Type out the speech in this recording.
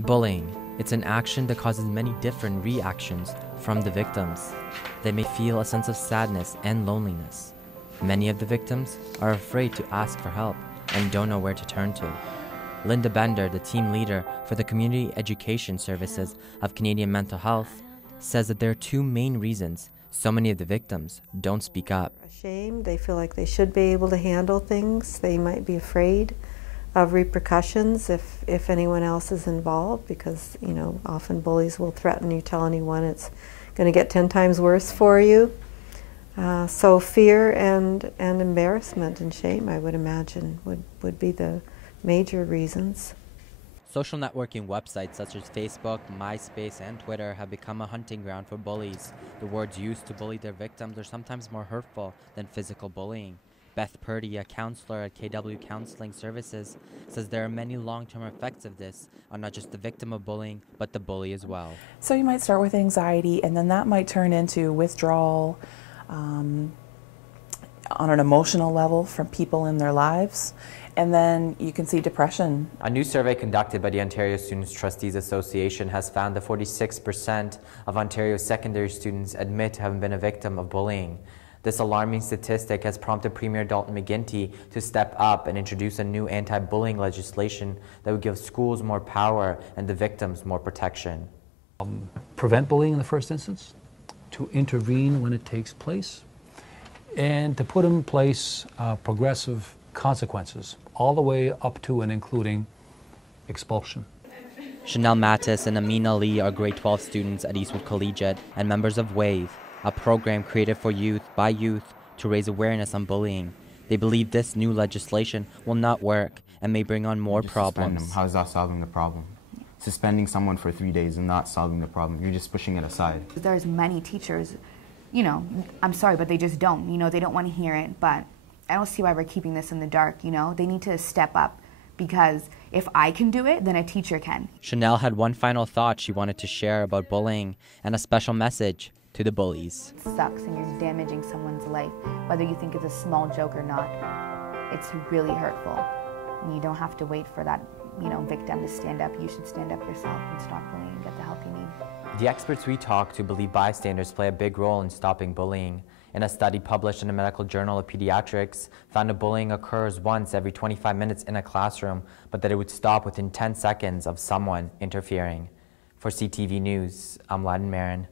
Bullying. It's an action that causes many different reactions from the victims. They may feel a sense of sadness and loneliness. Many of the victims are afraid to ask for help and don't know where to turn to. Linda Bender, the team leader for the Community Education Services of Canadian Mental Health, says that there are two main reasons so many of the victims don't speak up. Ashamed, they feel like they should be able to handle things. They might be afraid of repercussions if anyone else is involved, because often bullies will threaten you, tell anyone it's going to get 10 times worse for you. So fear and embarrassment and shame, I would imagine, would be the major reasons. Social networking websites such as Facebook, MySpace, and Twitter have become a hunting ground for bullies. The words used to bully their victims are sometimes more hurtful than physical bullying. Beth Purdy, a counselor at KW Counseling Services, says there are many long-term effects of this on not just the victim of bullying, but the bully as well. So you might start with anxiety, and then that might turn into withdrawal on an emotional level from people in their lives. And then you can see depression. A new survey conducted by the Ontario Students Trustees Association has found that 46% of Ontario secondary students admit to having been a victim of bullying. This alarming statistic has prompted Premier Dalton McGuinty to step up and introduce a new anti-bullying legislation that would give schools more power and the victims more protection. Prevent bullying in the first instance, to intervene when it takes place, and to put in place progressive consequences, all the way up to and including expulsion. Chanel Mattis and Amina Lee are grade 12 students at Eastwood Collegiate and members of WAVE, a program created for youth by youth to raise awareness on bullying. They believe this new legislation will not work and may bring on more problems. How is that solving the problem? Suspending someone for 3 days and not solving the problem. You're just pushing it aside. There's many teachers, I'm sorry, but they just don't. They don't want to hear it, but I don't see why we're keeping this in the dark, They need to step up, because if I can do it, then a teacher can. Chanel had one final thought she wanted to share about bullying and a special message to the bullies. It sucks and you're damaging someone's life, whether you think it's a small joke or not. It's really hurtful. And you don't have to wait for that, victim to stand up. You should stand up yourself and stop bullying and get the help you need. The experts we talked to believe bystanders play a big role in stopping bullying. In a study published in the Medical Journal of Pediatrics, found that bullying occurs once every 25 minutes in a classroom, but that it would stop within 10 seconds of someone interfering. For CTV News, I'm Laden Marin.